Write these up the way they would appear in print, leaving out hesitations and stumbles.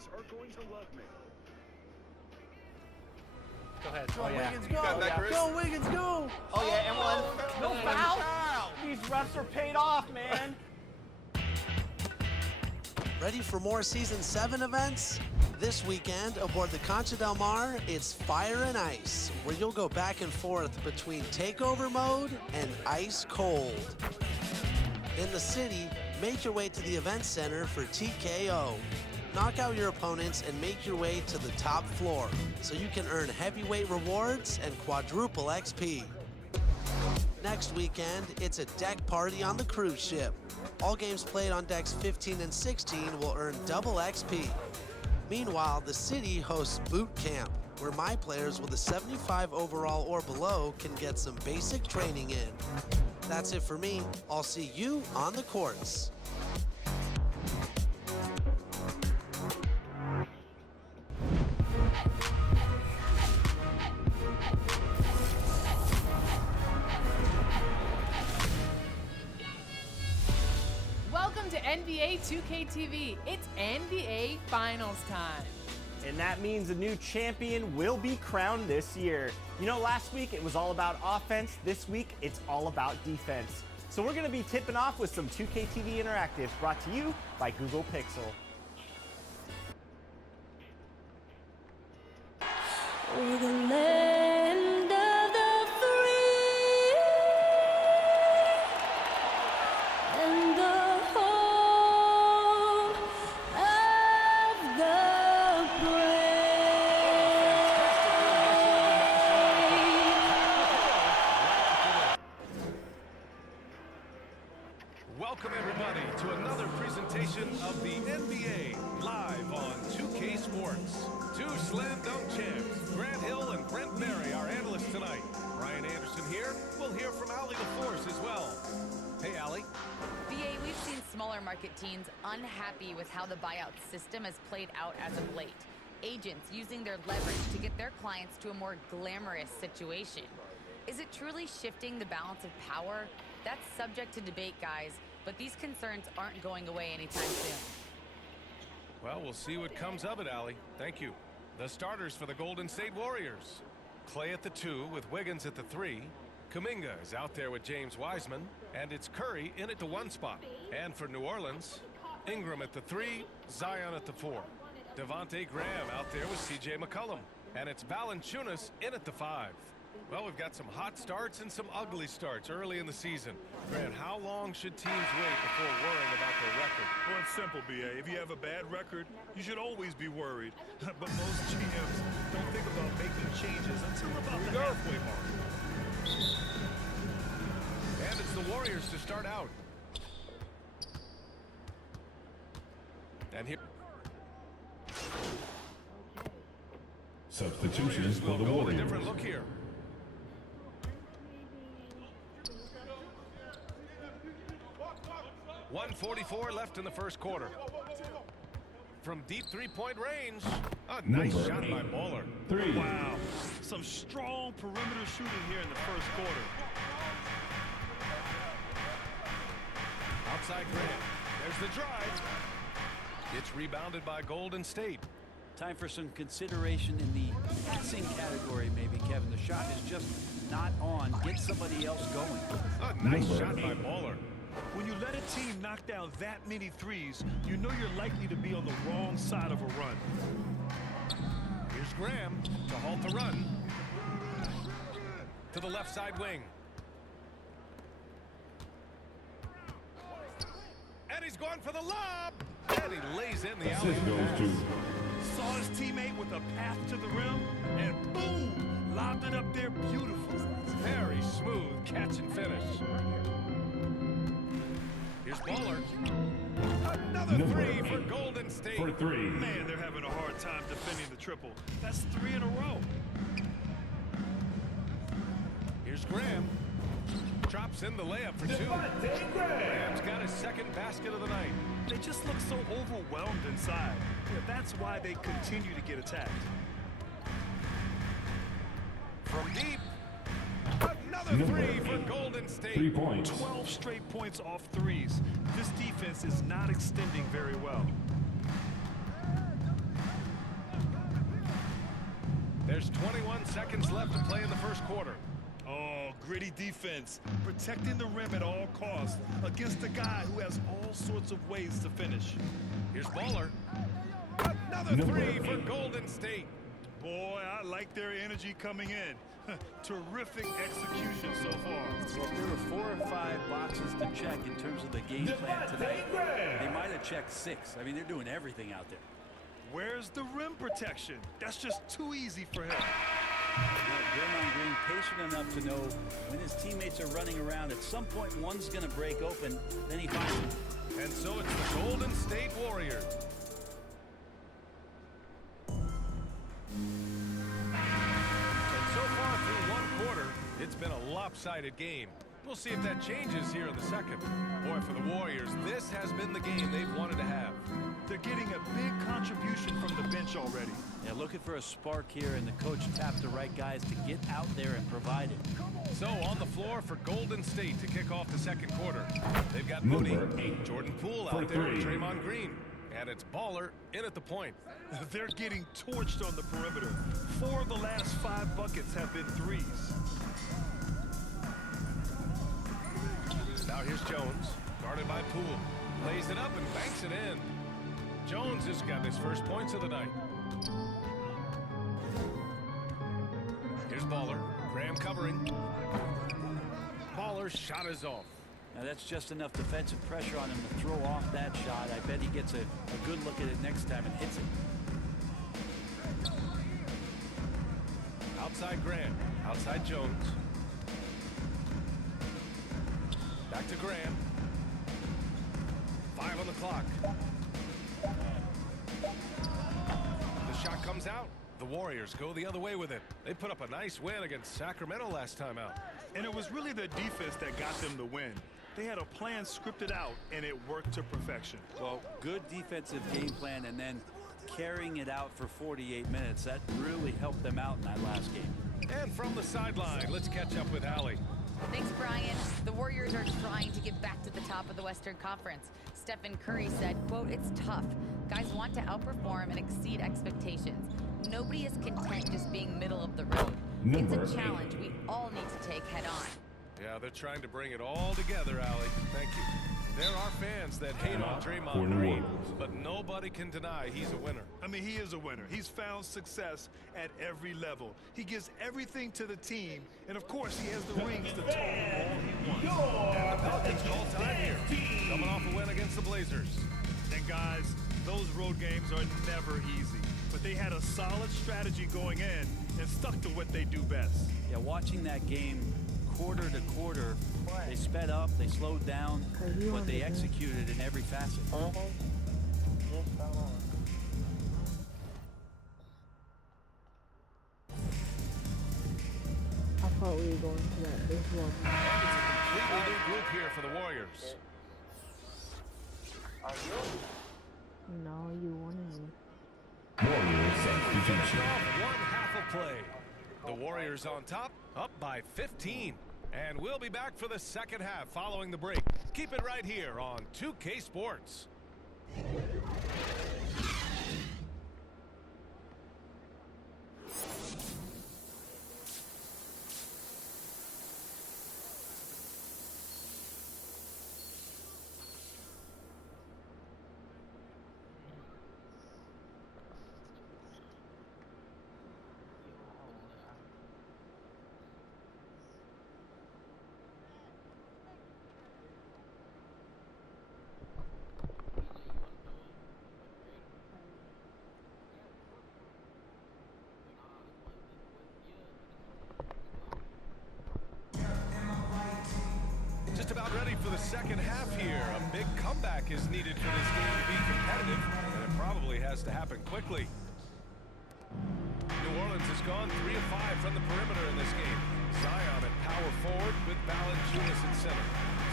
fans are going to love me. Go ahead. Go Wiggins, go! Chris? Go Wiggins, go! Oh yeah, and one. No foul. These refs are paid off, man. Ready for more Season 7 events? This weekend, aboard the Concha del Mar, it's Fire and Ice, where you'll go back and forth between takeover mode and ice cold. In the city, make your way to the event center for TKO. Knock out your opponents and make your way to the top floor so you can earn heavyweight rewards and quadruple XP. Next weekend, it's a deck party on the cruise ship. All games played on decks 15 and 16 will earn double XP. Meanwhile, the city hosts Boot Camp, where my players with a 75 overall or below can get some basic training in. That's it for me. I'll see you on the courts. Welcome to NBA 2K TV. It's NBA Finals time. And that means a new champion will be crowned this year. You know, last week it was all about offense. This week it's all about defense. So we're going to be tipping off with some 2K TV Interactive, brought to you by Google Pixel. We're the land of the free and the home of the brave. Welcome everybody to another presentation of the NBA live on 2K Sports. Two slam dunk champs, Grant Hill and Brent Barry, our analysts tonight. Ryan Anderson here. We'll hear from Allie LaForce as well. Hey, Allie. BA, we've seen smaller market teams unhappy with how the buyout system has played out as of late. Agents using their leverage to get their clients to a more glamorous situation. Is it truly shifting the balance of power? That's subject to debate, guys, but these concerns aren't going away anytime soon. Well, we'll see what comes of it, Allie. Thank you. The starters for the Golden State Warriors. Clay at the 2 with Wiggins at the 3. Kuminga is out there with James Wiseman. And it's Curry in at the 1 spot. And for New Orleans, Ingram at the 3, Zion at the 4. Devontae Graham out there with CJ McCollum. And it's Valanciunas in at the 5. Well, we've got some hot starts and some ugly starts early in the season. Grant, how long should teams wait before worrying about their record? Well, it's simple, B.A. If you have a bad record, you should always be worried. But most GMs don't think about making changes until about the halfway mark. And it's the Warriors to start out. And here... Substitutions for the Warriors. Warriors. A different look here. .144 left in the first quarter. From deep three-point range, a nice shot by Baller. 3. Wow, some strong perimeter shooting here in the first quarter. Outside Grant. There's the drive. It's rebounded by Golden State. Time for some consideration in the passing category, maybe, Kevin. The shot is just not on. Get somebody else going. A nice shot by Baller. When you let a team knock down that many threes, you know you're likely to be on the wrong side of a run. Here's Graham to halt the run. To the left side wing. And he's going for the lob. And he lays in the alley. Saw his teammate with a path to the rim, and boom, lobbed it up there beautiful. Very smooth catch and finish. Here's Baller. Another three for Golden State. For 3. Man, they're having a hard time defending the triple. That's 3 in a row. Here's Graham. Drops in the layup for 2. Graham's got his second basket of the night. They just look so overwhelmed inside. Yeah, that's why they continue to get attacked. From deep. Another 3 for Golden State. 3 points. 12 straight points off threes. This defense is not extending very well. There's 21 seconds left to play in the first quarter. Oh, gritty defense, protecting the rim at all costs against a guy who has all sorts of ways to finish. Here's Baller. Another three for Golden State. Boy, I like their energy coming in. Terrific execution so far. Well, there were 4 or 5 boxes to check in terms of the game plan today. They might have checked 6. I mean, they're doing everything out there. Where's the rim protection? That's just too easy for him. Draymond Green patient enough to know when his teammates are running around, at some point one's going to break open, then he finds it. And so it's the Golden State Warriors. And so far through one quarter, it's been a lopsided game. We'll see if that changes here in the second. Boy, for the Warriors, this has been the game they've wanted to have. They're getting a big contribution from the bench already. Yeah, looking for a spark here, and the coach tapped the right guys to get out there and provide it. So on the floor for Golden State to kick off the second quarter. They've got Moody, Jordan Poole out there with Draymond Green. And it's Baller in at the point. They're getting torched on the perimeter. 4 of the last 5 buckets have been threes. Now here's Jones, guarded by Poole. Lays it up and banks it in. Jones has got his first points of the night. Here's Baller. Graham covering. Baller's shot is off. Now that's just enough defensive pressure on him to throw off that shot. I bet he gets a good look at it next time and hits it. Outside Graham. Outside Jones. Back to Graham. 5 on the clock. The shot comes out. The Warriors go the other way with it. They put up a nice win against Sacramento last time out. And it was really the defense that got them the win. They had a plan scripted out, and it worked to perfection. Well, good defensive game plan, and then carrying it out for 48 minutes. That really helped them out in that last game. And from the sideline, let's catch up with Allie. Thanks, Brian. The Warriors are trying to get back to the top of the Western Conference. Stephen Curry said, quote, "It's tough. Guys want to outperform and exceed expectations. Nobody is content just being middle of the road. It's a challenge we all need to take head on." Yeah, they're trying to bring it all together, Allie. Thank you. There are fans that hate on Draymond Green, but nobody can deny he's a winner. I mean, he is a winner. He's found success at every level. He gives everything to the team, and of course, he has the rings to tell them all he wants. And the Pelicans call time here, coming off a win against the Blazers. And guys, those road games are never easy, but they had a solid strategy going in and stuck to what they do best. Yeah, watching that game quarter to quarter, they sped up, they slowed down, but they executed in every facet. I thought we were going to that big one. And it's a completely new group here for the Warriors. No, you wanted me. Finished off one half of play. The Warriors on top, up by 15. And we'll be back for the second half following the break. Keep it right here on 2K Sports. Just about ready for the second half here. A big comeback is needed for this game to be competitive, and it probably has to happen quickly. New Orleans has gone 3 of 5 from the perimeter in this game. Zion at power forward with Valanciunas at center.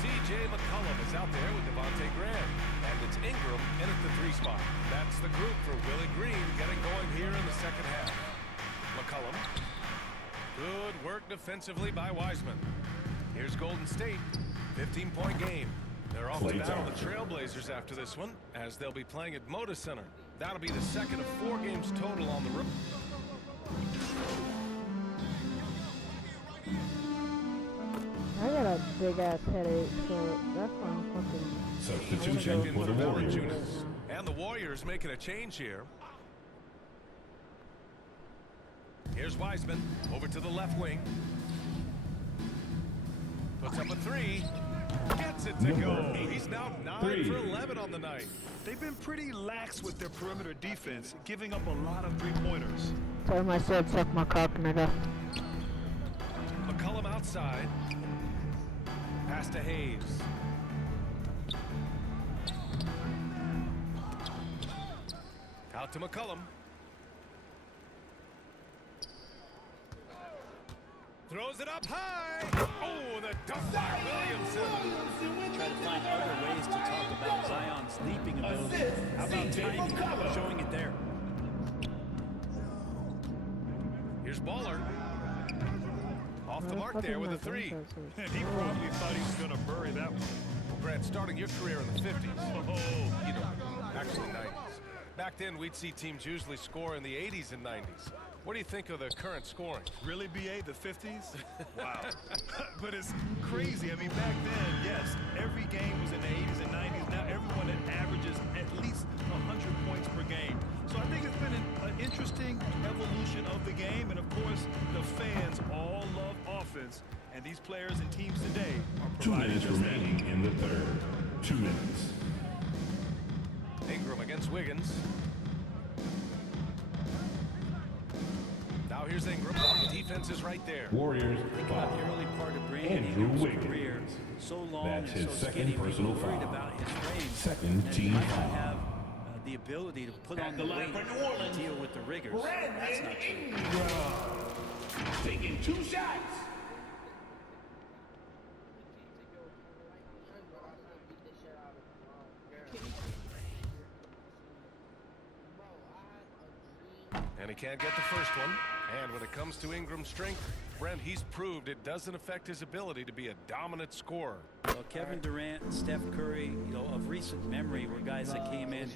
C.J. McCollum is out there with Devontae Graham. And it's Ingram in at the 3 spot. That's the group for Willie Green getting going here in the second half. McCollum. Good work defensively by Wiseman. Here's Golden State. 15-point game. They're off to battle the Trailblazers after this one, as they'll be playing at Moda Center. That'll be the second of 4 games total on the road. big ass headache, so that's why I'm fucking. Check in for the Valanciunas. And the Warriors making a change here. Here's Wiseman over to the left wing. Puts up a three. Gets it to go. He's now 9 for 11 on the night. They've been pretty lax with their perimeter defense, giving up a lot of three-pointers. Tell myself suck my cock, nigga. McCollum outside. Pass to Hayes. Out to McCollum. Throws it up high. Oh, the dunk by Williamson. Try to find other ways to talk about Zion's leaping ability. How about timing? Showing it there. Here's Baller. Off the mark there with a three. And he probably thought he was going to bury that one. Well, Grant, starting your career in the 50s. Oh, You know, actually 90s. Back then, we'd see teams usually score in the 80s and 90s. What do you think of the current scoring? really, BA, the 50s? Wow. But it's crazy. I mean, back then, yes, every game was in the 80s and 90s. Now everyone averages at least 100 points per game. So I think it's been an interesting evolution of the game. And, of course, the fans all love offense. And these players and teams today are 2 providing minutes just that. remaining in the third. 2 minutes. Ingram against Wiggins. Now here's Ingram. Defense is right there. Warriors Think about the foul. early part of Brandon Andrew Ingram's Wiggins. career. So long That's and his so second skinny, we personal were worried foul. about his frame. Second And team he might foul. not have the ability to put on the weight to deal with the rigors. That's not true. Taking 2 shots. And he can't get the first one. And when it comes to Ingram's strength, Brent, he's proved it doesn't affect his ability to be a dominant scorer. Well, Kevin Durant and Steph Curry, of recent memory, were guys that came in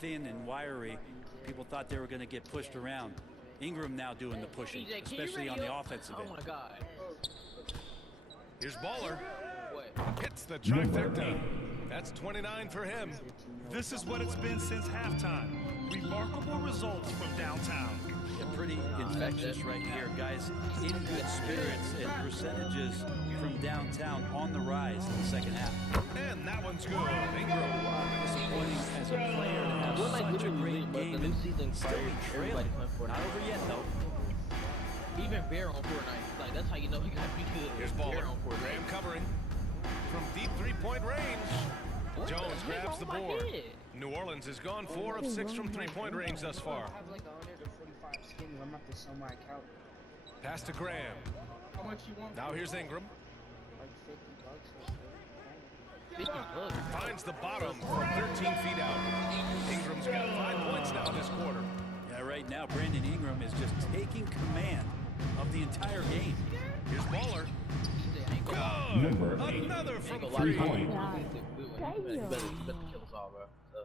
thin and wiry. People thought they were going to get pushed around. Ingram now doing the pushing, especially on the offensive end. Oh my God. Here's Baller. What? Hits the trifecta. That's 29 for him. This is what it's been since halftime. Remarkable results from downtown. Yeah, pretty infectious right here, guys. In good spirits and percentages from downtown on the rise in the second half. And that one's good. Ingram. Disappointing as a player to have We're like such a literally great lit, but the game new and season still fired be everybody trailing. playing Fortnite. Not over yet, though. Even Bear on Fortnite. Like, that's how you know he got to be good. Here's Bear Baller. on Fortnite. Graham covering from deep three-point range. What the Jones heck grabs the on my board. head? New Orleans has gone 4 of 6 from three-point range thus far. I have like 145 skins. I'm about to sell my account. Pass to Graham. How much you want? Now here's Ingram. Like 50 bucks. Or 50 bucks. Finds the bottom from 13 feet out. Ingram's got 5 points now this quarter. Yeah, right now, Brandon Ingram is just taking command of the entire game. Here's Baller. Number Good. 8. Another from 3 point. You better kill us all, bro. So.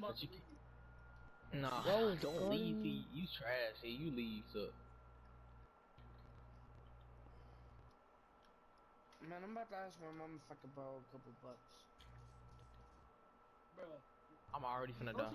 But you can... Nah, don't leave. He, you trash. Hey, you leave. So. Man, I'm about to ask my mom if I could borrow a couple bucks. I'm already finna die.